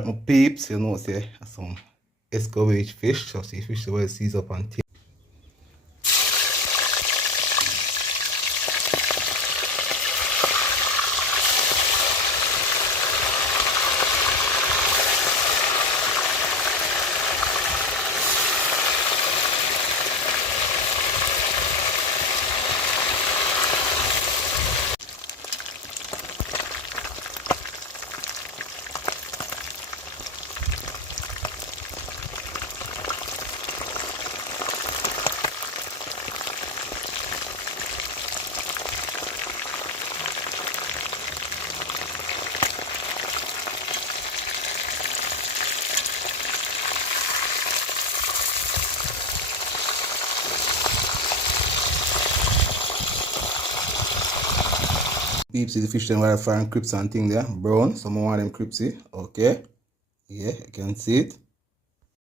Alright, my peeps, you know, say some escovitch fish, so see fish the way it sees up and tail. Peeps, see the fish then where I find crips and thing there, brown. Some more of them cripsy. Okay, yeah, you can see it.